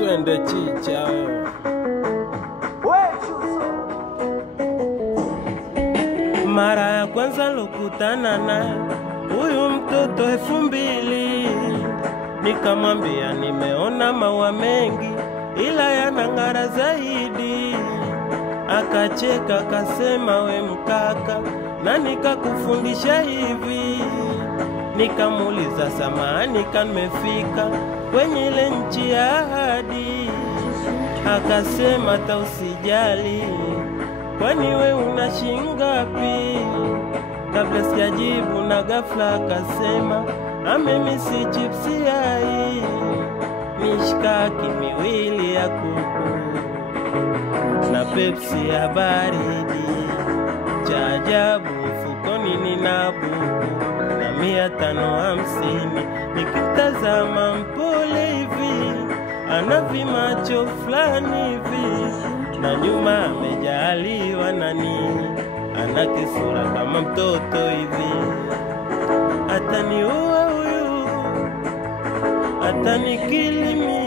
twende chicha mara ya kwanza lokutana naye huyu mtoto 2000 nikamwambia nimeona maua mengi ila yanang'ara zaidi. Akacheka akasema we mkaka na nikakufundisha hivi. Nikamuuliza samahani nimefika kwenye ile nchi ya ahadi. Akasema ta usijali kwani we una shingapi. Kabla sijajibu na ghafla akasema amemisi chipsi hai mishkaki miwili ya kuku na Pepsi ya baridi. Cha ajabu mfukoni nina buku na 550. Nikitazama mpole hivi ana vimacho fulani hivi na nyuma amejaliwa nani, ana kisura kama mtoto hivi. Ataniua huyu, atanikili mimi.